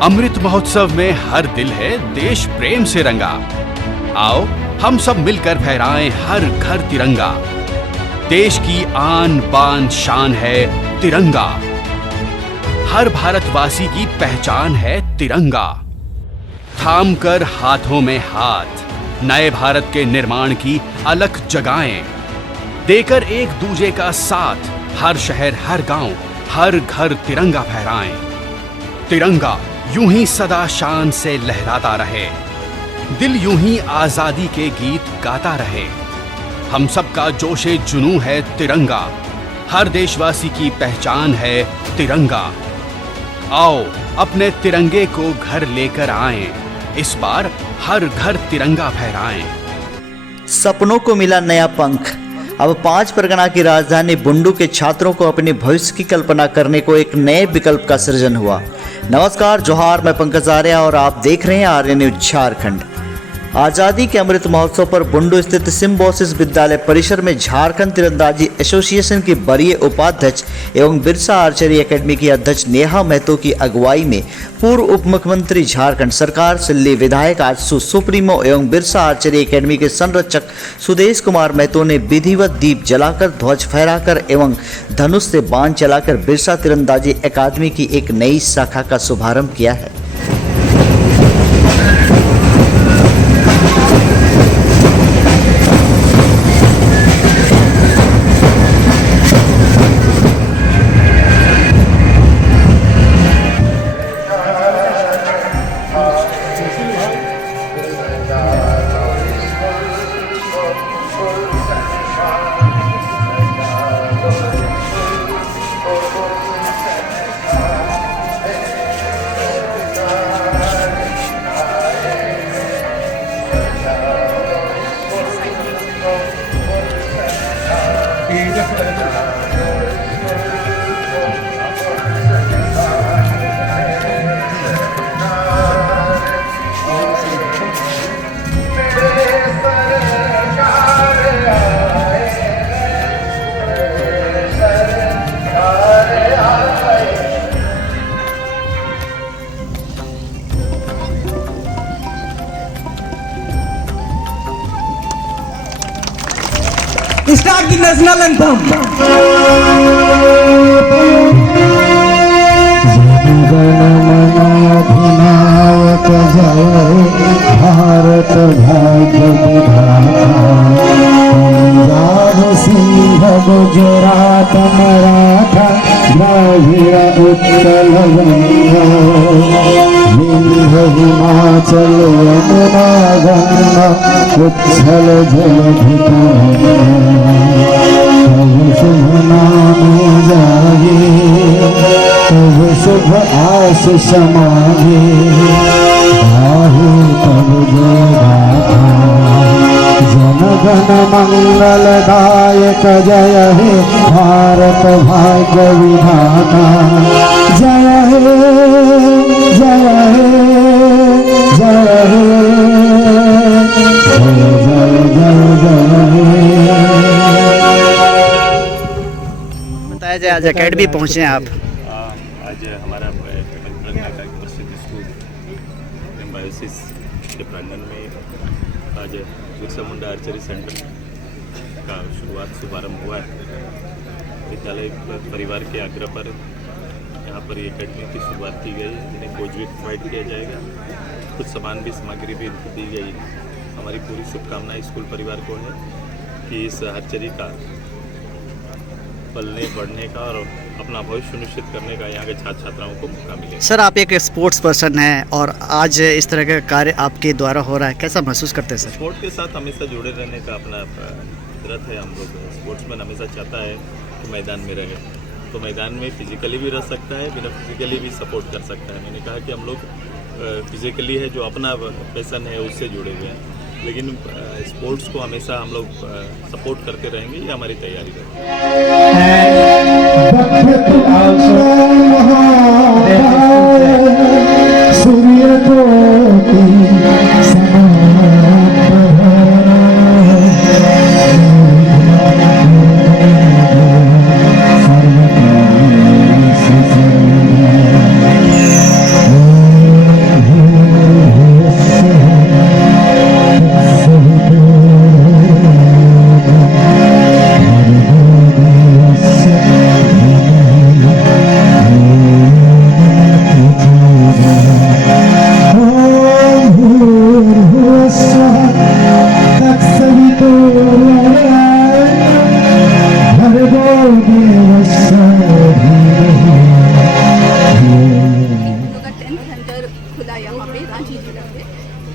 अमृत महोत्सव में हर दिल है देश प्रेम से रंगा। आओ हम सब मिलकर फहराएं हर घर तिरंगा। देश की आन बान शान है तिरंगा। हर भारतवासी की पहचान है तिरंगा। थाम कर हाथों में हाथ नए भारत के निर्माण की अलख जगाएं। देकर एक दूजे का साथ हर शहर हर गांव हर घर तिरंगा फहराएं। तिरंगा यूं ही सदा शान से लहराता रहे। दिल यूं ही आजादी के गीत गाता रहे। हम सबका जोशे जुनून है तिरंगा। हर देशवासी की पहचान है तिरंगा। आओ अपने तिरंगे को घर लेकर आएं। इस बार हर घर तिरंगा फहराएं। सपनों को मिला नया पंख। अब 5 परगना की राजधानी बुंडू के छात्रों को अपने भविष्य की कल्पना करने को एक नए विकल्प का सृजन हुआ। नमस्कार, जोहार, मैं पंकज आर्या और आप देख रहे हैं आर्य न्यूज झारखंड। आज़ादी के अमृत महोत्सव पर बुंडू स्थित सिम्बोसिस विद्यालय परिसर में झारखंड तीरंदाजी एसोसिएशन के वरीय उपाध्यक्ष एवं बिरसा आर्चरी एकेडमी की अध्यक्ष नेहा महतो की अगुवाई में पूर्व उप मुख्यमंत्री झारखंड सरकार, सिल्ली विधायक आजसू सुप्रीमो एवं बिरसा आर्चरी एकेडमी के संरक्षक सुदेश कुमार महतो ने विधिवत दीप जलाकर, ध्वज फहराकर एवं धनुष से बाण चलाकर बिरसा तीरंदाजी अकादमी की एक नई शाखा का शुभारंभ किया है। Start the national anthem. जनगणमनाधिनायक जय भारत भाग्य विधाता। पंजाब सिंह गुजरात मराठा द्रविड़ उत्कल गंगा। विंध्य हिमाचल यमुना गंगा उच्छल जलधिकरंगा। तब शुभ नाम जागे तब शुभ आशीष मांगे। गाहे तब जय गाथा। जनगण मंगलदायक जय हे भारत भाग्य विधाता। जय हे जय हे जय हे जय जय जय बताया जाए आज अकेडमी पहुंचे हैं आप। आज हमारा प्रज्ञा का प्रसिद्ध स्कूल सिम्बोसिस के प्रांगण में आज बिरसा मुंडा आर्चरी सेंटर का शुभारंभ हुआ है। विद्यालय परिवार के आग्रह पर यहाँ पर एकेडमी की शुरुआत की गई, जिन्हें कोच भी प्रोवाइड किया जाएगा। कुछ सामान भी सामग्री भी इनको दी गई। हमारी पूरी शुभकामनाएं स्कूल परिवार को है कि इस आर्चरी का पलने बढ़ने का और अपना भविष्य सुनिश्चित करने का यहाँ के छात्र छात्राओं को मौका मिले। सर, आप एक स्पोर्ट्स पर्सन हैं और आज इस तरह का कार्य आपके द्वारा हो रहा है, कैसा महसूस करते हैं सर? स्पोर्ट के साथ हमेशा जुड़े रहने का अपना फितरत है। हम लोग स्पोर्ट्समैन हमेशा चाहता है कि मैदान में रहे, तो मैदान में फिजिकली भी रह सकता है, बिना फिजिकली भी सपोर्ट कर सकता है। मैंने कहा कि हम लोग फिजिकली है जो अपना पैशन है उससे जुड़े हुए हैं, लेकिन स्पोर्ट्स को हमेशा हम लोग सपोर्ट करते रहेंगे, ये हमारी तैयारी है। सूर्य कोटि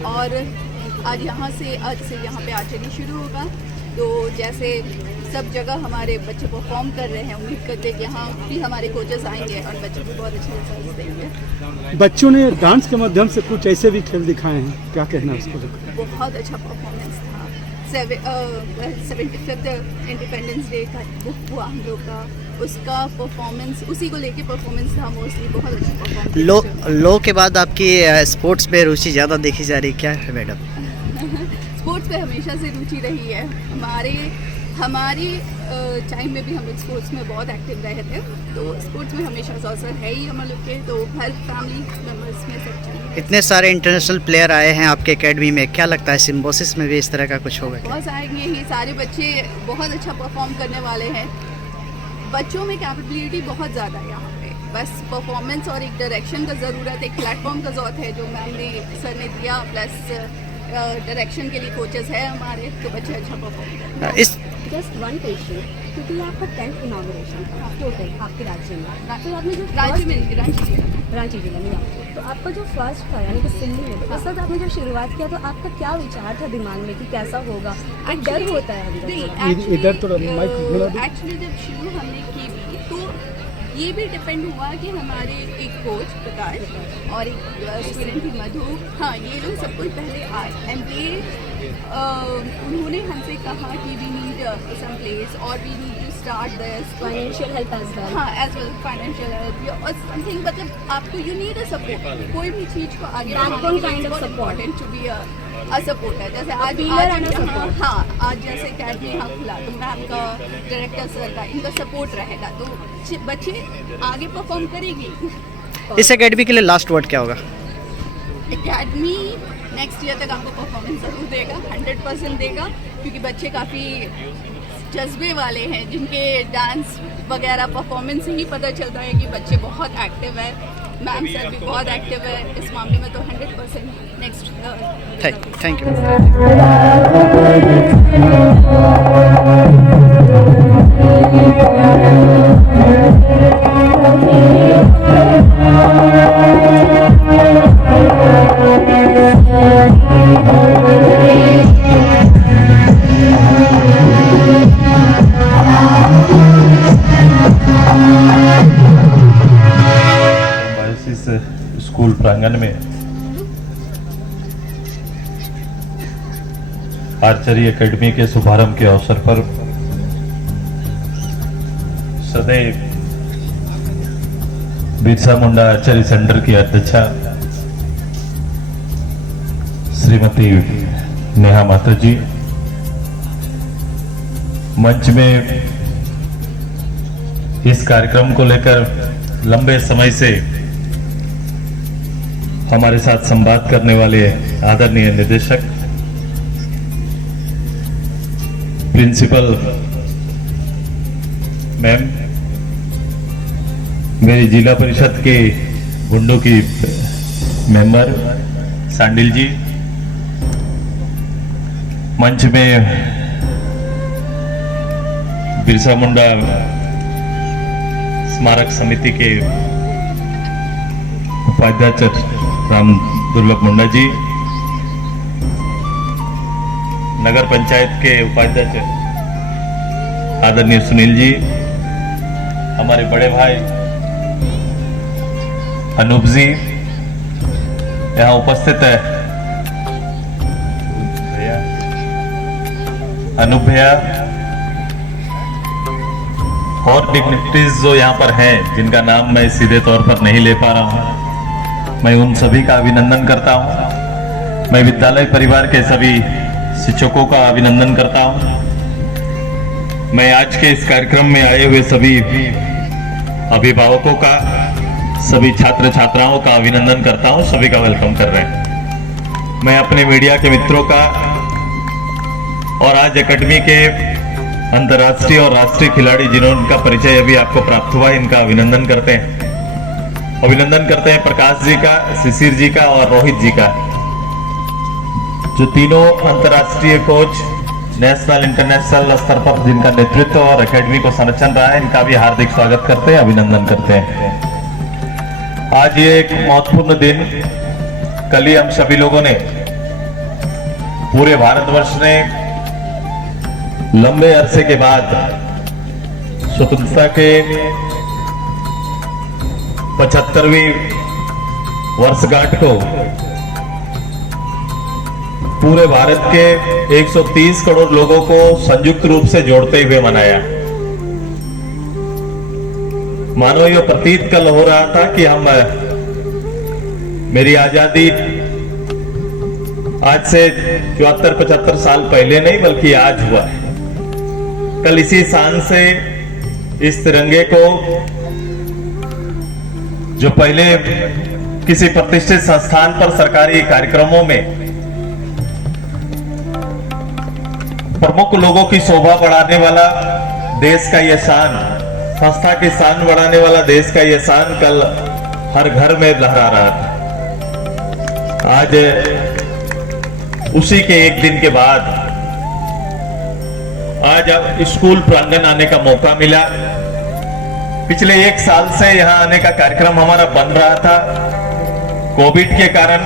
और आज से यहाँ पे आर्चरी शुरू होगा। तो जैसे सब जगह हमारे बच्चे परफॉर्म कर रहे हैं, उम्मीद करते हैं कि यहाँ भी हमारे कोचेस आएंगे और बच्चे भी बहुत अच्छे रिजल्ट देंगे। बच्चों ने डांस के माध्यम से कुछ ऐसे भी खेल दिखाए हैं, क्या कहना है उसको? बहुत अच्छा परफॉर्मेंस था। 75th इंडिपेंडेंस डे का बुक हुआ हम लोग का, उसका परफॉर्मेंस उसी को लेके परफॉर्मेंस था मोस्टली, बहुत अच्छा परफॉर्मेंस। लो के बाद आपकी स्पोर्ट्स में रुचि ज़्यादा देखी जा रही, क्या है मैडम? स्पोर्ट्स पे हमेशा से रुचि रही है। हमारी टाइम में भी हम लोग स्पोर्ट्स में बहुत एक्टिव रहे थे, तो स्पोर्ट्स में हमेशा से अवसर है ही हम लोग के, तो हर फैमिली मेम्बर्स में सब चाहिए। इतने सारे इंटरनेशनल प्लेयर आए हैं आपके एकेडमी में, क्या लगता है सिम्बोसिस में भी इस तरह का कुछ होगा क्या? बहुत आएंगे ही, सारे बच्चे बहुत अच्छा परफॉर्म करने वाले हैं। बच्चों में कैपेबिलिटी बहुत ज़्यादा है यहाँ पे, बस परफॉर्मेंस और एक डायरेक्शन का ज़रूरत है, एक प्लेटफॉर्म का ज़रूरत है जो मैम ने सर ने दिया, प्लस डायरेक्शन के लिए कोचेस है हमारे, तो बच्चे अच्छा परफॉर्म करते हैं। इस जस्ट वन क्वेश्चन, क्योंकि आपका 10th इनॉग्रेशन था टोटल आपके राज्य में, तो आपने जो रांची जिला में, तो आपका जो फर्स्ट था यानी कि सिंगिंग में, तो सर आपने जब शुरुआत किया तो आपका क्या विचार था दिमाग में कि कैसा होगा? एक डर होता है एक्चुअली जब शुरू हमने की तो ये भी डिपेंड हुआ कि हमारे एक कोच प्रकाश और एक स्टूडेंट थी मधु, हाँ ये लोग सब कुछ पहले आए एंड ये उन्होंने हमसे कहा कि वी नीड सम प्लेस और we need to start this financial help as well, हाँ एज वेल फाइनेंशियल हेल्प और समथिंग, मतलब आपको यू नीड अ सपोर्ट, कोई भी चीज़ को आगे kind of important to be a supporter. जैसे आज आज जैसे अकेडमी यहाँ खुला तो मैम का, डायरेक्टर सर का, इनका सपोर्ट रहेगा तो बच्चे आगे परफॉर्म करेगी। इस एकेडमी के लिए लास्ट वर्ड क्या होगा? एकेडमी नेक्स्ट ईयर तक आपको परफॉर्मेंस ज़रूर देगा, 100% देगा, क्योंकि बच्चे काफ़ी जज्बे वाले हैं, जिनके डांस वगैरह परफॉर्मेंस से ही पता चलता है कि बच्चे बहुत एक्टिव है। मैम सर भी बहुत एक्टिव है इस मामले में, तो 100% नेक्स्ट। Thank you. स्कूल प्रांगण में आर्चरी एकेडमी के शुभारंभ के अवसर पर सदैव बिरसा मुंडा आर्चरी सेंटर की अध्यक्षा श्रीमती नेहा माथुर जी मंच में इस कार्यक्रम को लेकर लंबे समय से हमारे साथ संवाद करने वाले आदरणीय निदेशक प्रिंसिपल मैम, मेरी जिला परिषद के गुंडों की मेंबर सांडिल जी, मंच में बिरसा मुंडा स्मारक समिति के उपाध्यक्ष राम दुर्लभ मुंडा जी, नगर पंचायत के उपाध्यक्ष आदरणीय सुनील जी, हमारे बड़े भाई अनूप जी यहाँ उपस्थित है, अनूप भैया और डिग्निटरीज जो यहाँ पर हैं जिनका नाम मैं सीधे तौर पर नहीं ले पा रहा हूँ, मैं उन सभी का अभिनंदन करता हूँ। मैं विद्यालय परिवार के सभी शिक्षकों का अभिनंदन करता हूँ। मैं आज के इस कार्यक्रम में आए हुए सभी अभिभावकों का, सभी छात्र छात्राओं का अभिनंदन करता हूँ, सभी का वेलकम कर रहे हैं। मैं अपने मीडिया के मित्रों का और आज एकेडमी के अंतर्राष्ट्रीय और राष्ट्रीय खिलाड़ी जिनका परिचय अभी आपको प्राप्त हुआ, इनका अभिनंदन करते हैं। अभिनंदन करते हैं प्रकाश जी का, शिशिर जी का और रोहित जी का, जो तीनों अंतर्राष्ट्रीय कोच नेशनल इंटरनेशनल स्तर पर जिनका नेतृत्व और एकेडमी को संरक्षण रहा है, इनका भी हार्दिक स्वागत करते हैं, अभिनंदन करते हैं। आज ये एक महत्वपूर्ण दिन, कल ही हम सभी लोगों ने, पूरे भारतवर्ष ने लंबे अरसे के बाद स्वतंत्रता के 75वीं वर्षगांठ को पूरे भारत के 130 करोड़ लोगों को संयुक्त रूप से जोड़ते हुए मनाया। मानो यह प्रतीत कल हो रहा था कि हम, मेरी आजादी आज से 74-75 साल पहले नहीं बल्कि आज हुआ है। कल इसी शान से इस तिरंगे को, जो पहले किसी प्रतिष्ठित संस्थान पर सरकारी कार्यक्रमों में प्रमुख लोगों की शोभा बढ़ाने वाला देश का यह शान, संस्था की शान बढ़ाने वाला देश का यह शान कल हर घर में लहरा रहा था। आज उसी के एक दिन के बाद आज अब स्कूल प्रांगण आने का मौका मिला। पिछले एक साल से यहां आने का कार्यक्रम हमारा बन रहा था। कोविड के कारण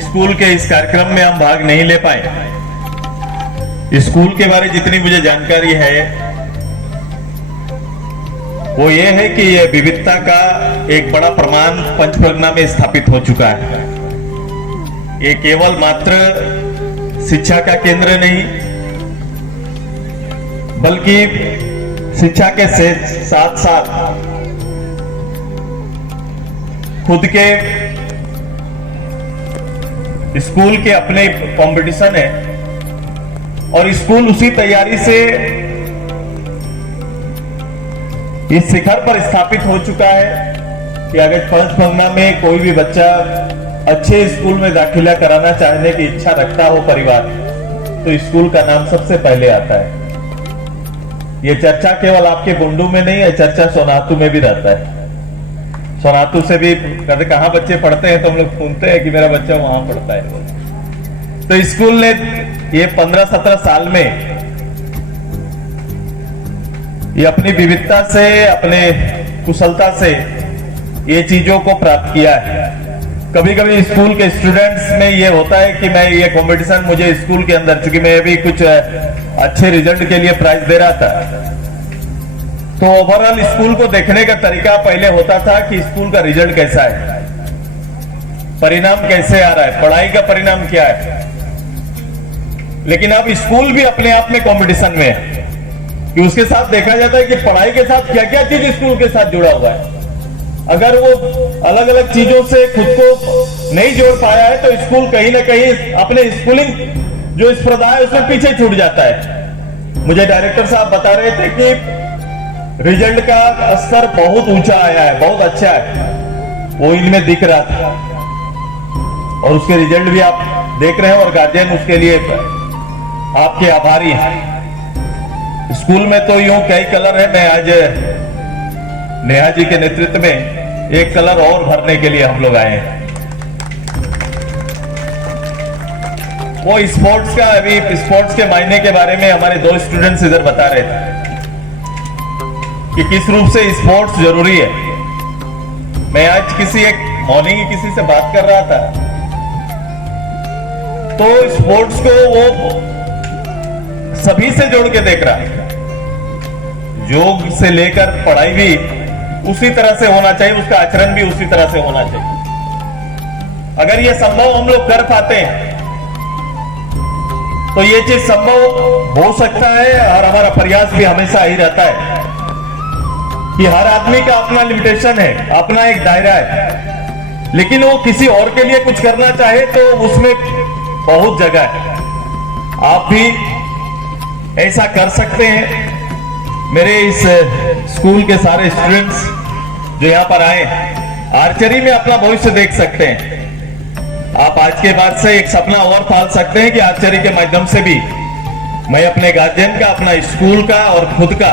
स्कूल के इस कार्यक्रम में हम भाग नहीं ले पाए। स्कूल के बारे जितनी मुझे जानकारी है वो ये है कि यह विविधता का एक बड़ा प्रमाण पंचपरगना में स्थापित हो चुका है। ये केवल मात्र शिक्षा का केंद्र नहीं, बल्कि शिक्षा के साथ साथ खुद के स्कूल के अपने कंपटीशन है और स्कूल उसी तैयारी से इस शिखर पर स्थापित हो चुका है कि अगर पंचपरगना में कोई भी बच्चा अच्छे स्कूल में दाखिला कराना चाहने की इच्छा रखता हो परिवार, तो स्कूल का नाम सबसे पहले आता है। ये चर्चा केवल आपके बुंडू में नहीं है, चर्चा सोनातू में भी रहता है। सोनातू से भी कहते कहाँ बच्चे पढ़ते हैं तो हम लोग सुनते हैं कि मेरा बच्चा वहां पढ़ता है। तो स्कूल ने ये 15-17 साल में ये अपनी विविधता से, अपने कुशलता से ये चीजों को प्राप्त किया है। कभी कभी स्कूल के स्टूडेंट्स में ये होता है कि मैं ये कंपटीशन मुझे स्कूल के अंदर, चूंकि मैं भी कुछ अच्छे रिजल्ट के लिए प्राइज दे रहा था, तो ओवरऑल स्कूल को देखने का तरीका पहले होता था कि स्कूल का रिजल्ट कैसा है, परिणाम कैसे आ रहा है, पढ़ाई का परिणाम क्या है। लेकिन अब स्कूल भी अपने आप में कंपटीशन में है कि उसके साथ देखा जाता है कि पढ़ाई के साथ क्या क्या चीज स्कूल के साथ जुड़ा हुआ है। अगर वो अलग अलग चीजों से खुद को नहीं जोड़ पाया है तो स्कूल कहीं ना कहीं अपने स्कूलिंग जो स्पर्धा है उसमें पीछे छूट जाता है। मुझे डायरेक्टर साहब बता रहे थे कि रिजल्ट का स्तर बहुत ऊंचा आया है, बहुत अच्छा है, वो इनमें दिख रहा था और उसके रिजल्ट भी आप देख रहे हैं और गार्जियन उसके लिए आपके आभारी हैं। स्कूल में तो यूं कई कलर है, मैं आज नेहा जी के नेतृत्व में एक कलर और भरने के लिए हम लोग आए हैं। वो स्पोर्ट्स का, अभी स्पोर्ट्स के मायने के बारे में हमारे दो स्टूडेंट्स इधर बता रहे थे। कि किस रूप से स्पोर्ट्स जरूरी है। मैं आज मॉर्निंग किसी से बात कर रहा था, तो स्पोर्ट्स को वो सभी से जोड़ के देख रहा है। योग से लेकर पढ़ाई भी उसी तरह से होना चाहिए, उसका आचरण भी उसी तरह से होना चाहिए। अगर ये संभव हम लोग कर पाते हैं तो ये चीज संभव हो सकता है। और हमारा प्रयास भी हमेशा ही रहता है कि हर आदमी का अपना लिमिटेशन है, अपना एक दायरा है, लेकिन वो किसी और के लिए कुछ करना चाहे तो उसमें बहुत जगह है। आप भी ऐसा कर सकते हैं। मेरे इस स्कूल के सारे स्टूडेंट्स जो यहाँ पर आए, आर्चरी में अपना भविष्य देख सकते हैं। आप आज के बाद से एक सपना और पाल सकते हैं कि आर्चरी के माध्यम से भी मैं अपने गार्जियन का, अपना स्कूल का और खुद का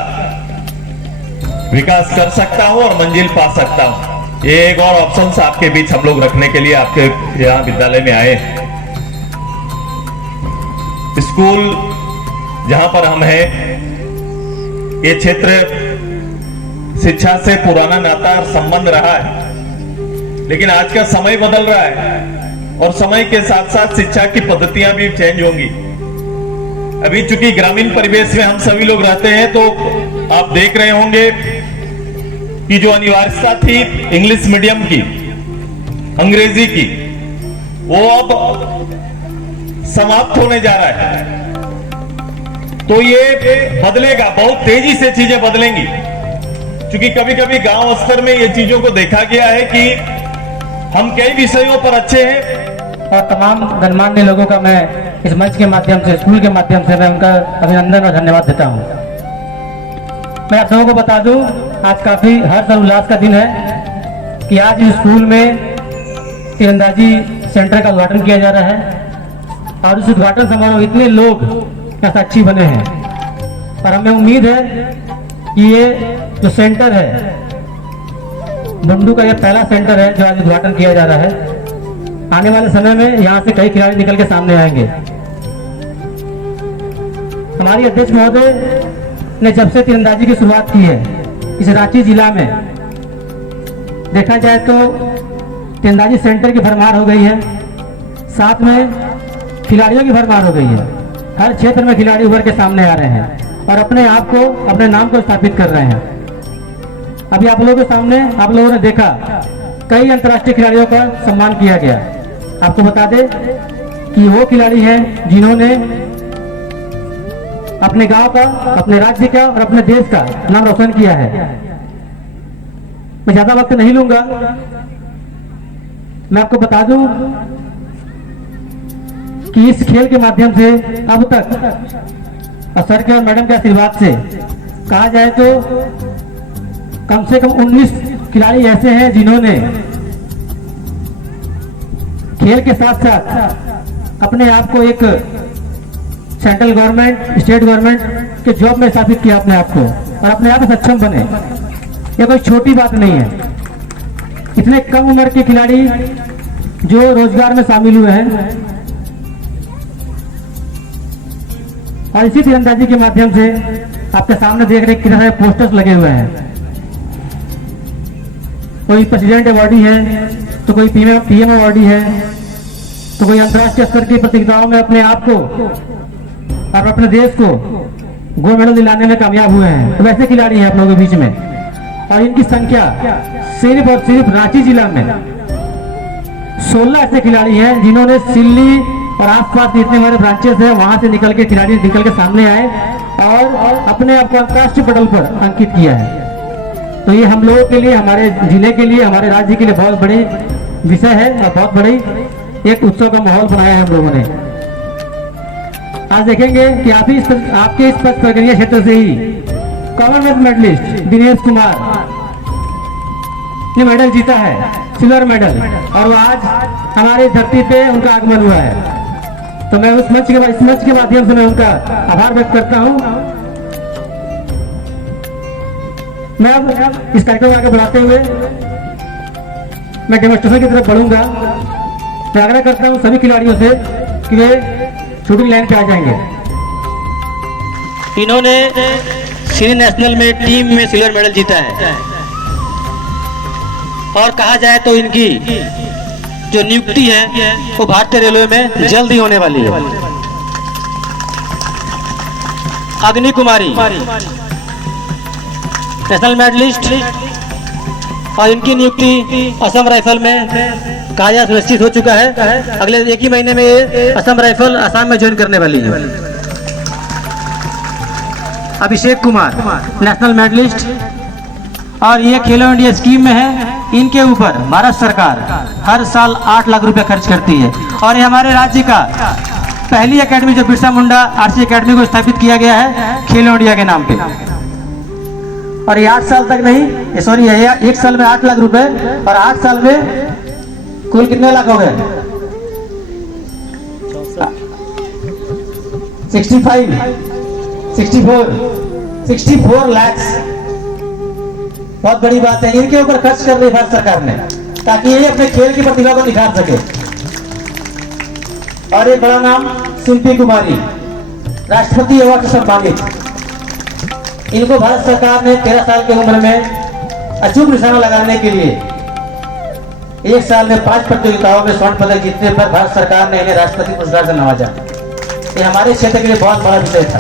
विकास कर सकता हूं और मंजिल पा सकता हूं। ये एक और ऑप्शन आपके बीच हम लोग रखने के लिए आपके यहाँ विद्यालय में आए। स्कूल जहां पर हम हैं, ये क्षेत्र शिक्षा से पुराना नाता और संबंध रहा है, लेकिन आज का समय बदल रहा है और समय के साथ साथ शिक्षा की पद्धतियां भी चेंज होंगी। अभी चूंकि ग्रामीण परिवेश में हम सभी लोग रहते हैं, तो आप देख रहे होंगे कि जो अनिवार्यता थी इंग्लिश मीडियम की, अंग्रेजी की, वो अब समाप्त होने जा रहा है। तो ये बदलेगा, बहुत तेजी से चीजें बदलेंगी, क्योंकि कभी कभी गांव स्तर में ये चीजों को देखा गया है कि हम कई विषयों पर अच्छे हैं। और तमाम गणमान्य लोगों का मैं इस मंच के माध्यम से, स्कूल के माध्यम से मैं उनका अभिनंदन और धन्यवाद देता हूं। मैं आप सबों को बता दूं, आज काफी हर्ष और उल्लास का दिन है कि आज इस स्कूल में तीरंदाजी सेंटर का उद्घाटन किया जा रहा है और इस उद्घाटन समारोह इतने लोग का साक्षी बने हैं। और हमें उम्मीद है कि ये जो सेंटर है, बुंडू का ये पहला सेंटर है जो आज उद्घाटन किया जा रहा है। आने वाले समय में यहाँ से कई खिलाड़ी निकल के सामने आएंगे। हमारी अध्यक्ष महोदय ने जब से तीरंदाजी की शुरुआत की है इस रांची जिला में, देखा जाए तो तीरंदाजी सेंटर की भरमार हो गई है, साथ में खिलाड़ियों की भरमार हो गई है। हर क्षेत्र में खिलाड़ी उभर के सामने आ रहे हैं और अपने आप को, अपने नाम को स्थापित कर रहे हैं। अभी आप लोगों के सामने आप लोगों ने देखा कई अंतर्राष्ट्रीय खिलाड़ियों का सम्मान किया गया। आपको बता दें कि वो खिलाड़ी हैं जिन्होंने अपने गांव का, अपने राज्य का और अपने देश का नाम रोशन किया है। मैं ज्यादा वक्त नहीं लूंगा, मैं आपको बता दूं कि इस खेल के माध्यम से अब तक और सर के और मैडम के आशीर्वाद से कहा जाए तो कम से कम 19 खिलाड़ी ऐसे हैं जिन्होंने खेल के साथ साथ अपने आप को एक सेंट्रल गवर्नमेंट, स्टेट गवर्नमेंट के जॉब में स्थापित किया अपने आप को और अपने आप सक्षम बने। यह कोई छोटी बात नहीं है। इतने कम उम्र के खिलाड़ी जो रोजगार में शामिल हुए हैं और इसी तीरंदाजी के माध्यम से आपके सामने देख रहे कितने सारे पोस्टर्स लगे हुए हैं। कोई प्रेसिडेंट अवार्डी है, तो कोई पीएम अवार्डी है, तो कोई अंतर्राष्ट्रीय स्तर की प्रतियोगिताओं में अपने आप को और अपने देश को गोल्ड मेडल दिलाने में कामयाब हुए हैं। तो वैसे खिलाड़ी हैं आप लोगों के बीच में, और इनकी संख्या सिर्फ और सिर्फ रांची जिला में 16 ऐसे खिलाड़ी हैं जिन्होंने सिल्ली और आसपास जितने हमारे ब्रांचेस हैं वहां से निकल के खिलाड़ी निकल के सामने आए और अपने आप को अंतर्राष्ट्रीय पटल पर अंकित किया है। तो ये हम लोगों के लिए, हमारे जिले के लिए, हमारे राज्य के लिए बहुत बड़ी विषय है और बहुत बड़ी एक उत्सव का माहौल बनाया है हम लोगों ने। आज देखेंगे कि आपके इस पथ प्रक्रिया क्षेत्र से ही कॉमनवेल्थ मेडलिस्ट दिनेश कुमार ने मेडल जीता है, सिल्वर मेडल, और वो आज हमारी धरती पे उनका आगमन हुआ है। तो मैं इस मंच के माध्यम से मैं उनका आभार व्यक्त करता हूं। मैं अब इस कार्यक्रम को आगे बढ़ाते हुए मैं डेमोन्स्ट्रेशन की तरफ बढ़ूंगा। मैं आग्रह करता हूं सभी खिलाड़ियों से कि वे शूटिंग लाइन पे आ जाएंगे। इन्होंने सीनियर नेशनल में टीम में सिल्वर मेडल जीता है। और कहा जाए तो इनकी जो नियुक्ति है वो भारतीय रेलवे में जल्द ही होने वाली है। अग्नि कुमारी नेशनल मेडलिस्ट, और इनकी नियुक्ति असम राइफल में कहा जाए सुनिश्चित हो चुका है। अगले एक ही महीने में ये असम राइफल असम में ज्वाइन करने वाली है। अभिषेक कुमार नेशनल मेडलिस्ट, और ये खेलो इंडिया स्कीम में है। इनके ऊपर भारत सरकार हर साल 8 लाख रुपए खर्च करती है, और ये हमारे राज्य का पहली एकेडमी जो बिरसा मुंडा आरसी एकेडमी को स्थापित किया गया है खेलो इंडिया के नाम पे। और ये 8 साल तक नहीं, सॉरी, ये 1 साल में 8 लाख रुपए, और 8 साल में कुल कितने लाख हो गए? 64 लाख। बहुत बड़ी बात है, इनके ऊपर खर्च कर रही भारत सरकार ने, ताकि ये अपने खेल की प्रतिभा को निखार सके। और एक बड़ा नाम शिल्पी कुमारी, राष्ट्रपति अवार्ड से सम्मानित। इनको भारत सरकार ने 13 साल की उम्र में अचूक निशाना लगाने के लिए 1 साल में 5 प्रतियोगिताओं में स्वर्ण पदक जीतने पर भारत सरकार ने इन्हें राष्ट्रपति पुरस्कार से नवाजा। ये हमारे क्षेत्र के लिए बहुत बड़ा विषय था।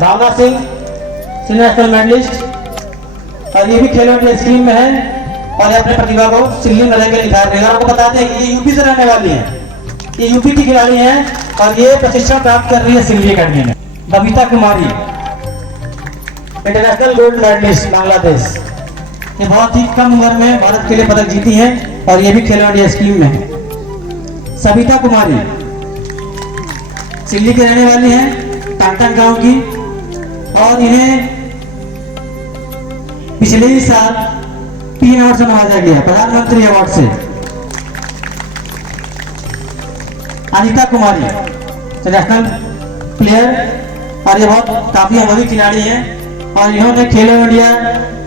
भावना सिंह सीनियर नेशनल मेडलिस्ट, और ये भी खेलो इंडिया स्कीम में है, और ये अपने प्रतिभा को सिल्ली में लेकर निखार रहे हैं। आपको बताते हैं कि ये यूपी से रहने वाली है, ये यूपी की खिलाड़ी हैं, और ये प्रशिक्षण प्राप्त कर रही है सिल्ली अकेडमी में। बबीता कुमारी इंटरनेशनल गोल्ड मेडलिस्ट बांग्लादेश, ये बहुत ही कम उम्र में भारत के लिए पदक जीती हैं, और ये भी खेलो इंडिया स्कीम में है। सविता कुमारी सिल्ली की रहने वाली हैं, टांगटन गांव की, और इन्हें पिछले ही साल 3 अवार्ड से नवाजा गया, प्रधानमंत्री अवार्ड से। अनिता कुमारी नेशनल प्लेयर, और ये बहुत काफी अनुभवी खिलाड़ी हैं, और इन्होंने खेलो इंडिया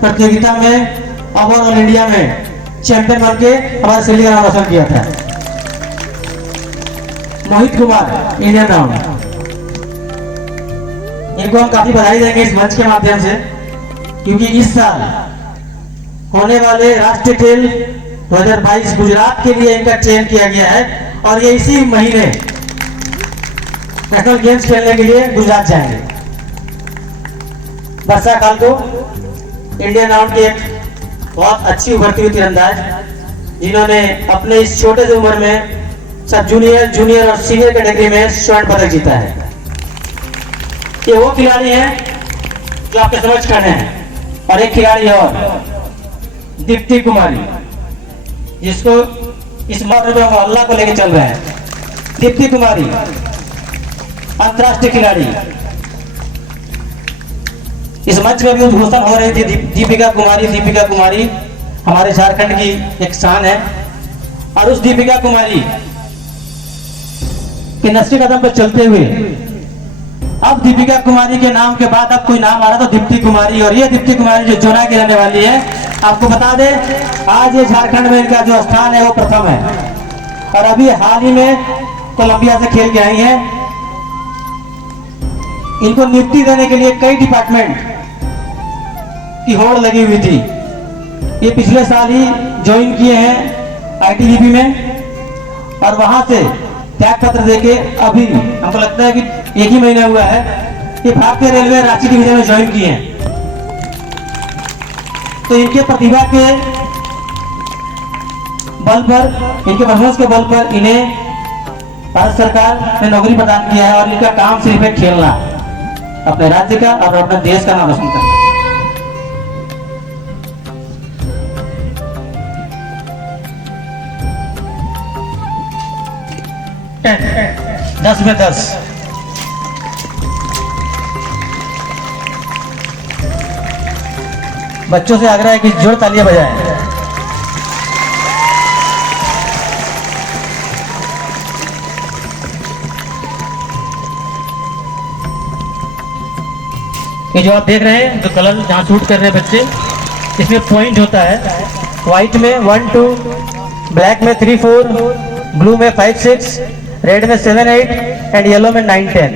प्रतियोगिता में और ऑल इंडिया में चैंपियन बन के हमारे सिल्ली का नाम रोशन किया था। मोहित कुमार इंडियन राउंड, इनको हम काफी बधाई देंगे इस मंच के माध्यम से, क्योंकि इस साल होने वाले राष्ट्रीय खेल 2022 गुजरात के लिए इनका चयन किया गया है, और ये इसी महीने नेशनल गेम्स खेलने के लिए गुजरात जाएंगे। वर्षा खालको इंडियन राउंड की एक बहुत अच्छी उभरती हुई तीरंदाज, जिन्होंने अपने इस छोटे से उम्र में सब जूनियर और सीनियर कैटेगरी में स्वर्ण पदक जीता है। ये वो खिलाड़ी हैं जो आपके समझ करने हैं। और एक खिलाड़ी और दीप्ति कुमारी, जिसको इस मोहल्ला को लेकर चल रहे हैं। दीप्ति कुमारी अंतर्राष्ट्रीय खिलाड़ी, इस मंच में भी उद्घोषण हो रही थी। दीपिका कुमारी हमारे झारखंड की एक शान है, और उस दीपिका कुमारी के नक्शे कदम पर चलते हुए अब दीपिका कुमारी के नाम के बाद अब कोई नाम आ रहा तो दीप्ति कुमारी, और ये दीप्ति कुमारी जो जोना की रहने वाली है। आपको बता दें आज ये झारखंड में इनका जो स्थान है वो प्रथम है, और अभी हाल ही में कोलंबिया से खेल के आई हैं। इनको नियुक्ति देने के लिए कई डिपार्टमेंट की होड़ लगी हुई थी। ये पिछले साल ही ज्वाइन किए हैं आईटीबीपी में, और वहां से त्याग पत्र देके अभी हमको लगता है कि 1 ही महीना हुआ है कि भारतीय रेलवे रांची डिवीजन में ज्वाइन किए हैं। तो इनके प्रतिभा के बल पर, इनके परफॉर्मेंस के बल पर इन्हें भारत सरकार ने नौकरी प्रदान किया है, और इनका काम सिर्फ है खेलना, अपने राज्य का और अपने देश का नाम रोशन करना। दस में 10 बच्चों से आग्रह है कि जोर तालियां बजाएं। ये जो आप देख रहे हैं, जो कलर जहाँ शूट कर रहे हैं बच्चे, इसमें पॉइंट होता है। व्हाइट में 1 2, ब्लैक में 3 4, ब्लू में 5 6, रेड में 7 8 एंड येलो में 9 10।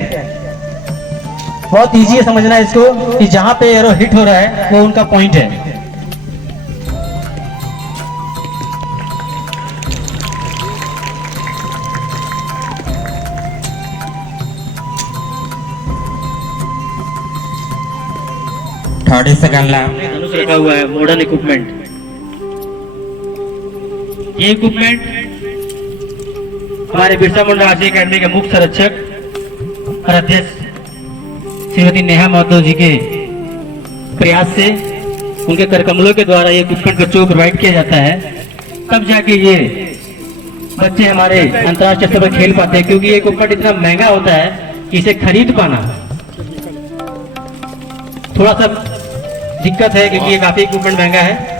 बहुत इजी है समझना इसको कि जहां पे एरो हिट हो रहा है वो उनका पॉइंट है। थोड़ी सेकंड ला धनुष रखा हुआ है, मॉडर्न इक्विपमेंट। ये इक्विपमेंट हमारे बिरसा मुंडा आर्चरी अकेडमी के मुख्य संरक्षक और अध्यक्ष श्रीमती नेहा महतो जी के प्रयास से, उनके करकमलों के द्वारा ये इक्विपमेंट बच्चों को प्रोवाइड किया जाता है, तब जाके ये बच्चे हमारे अंतर्राष्ट्रीय स्तर पर खेल पाते हैं। क्योंकि ये इक्विपमेंट इतना महंगा होता है कि इसे खरीद पाना थोड़ा सा दिक्कत है, क्योंकि ये काफी इक्विपमेंट महंगा है।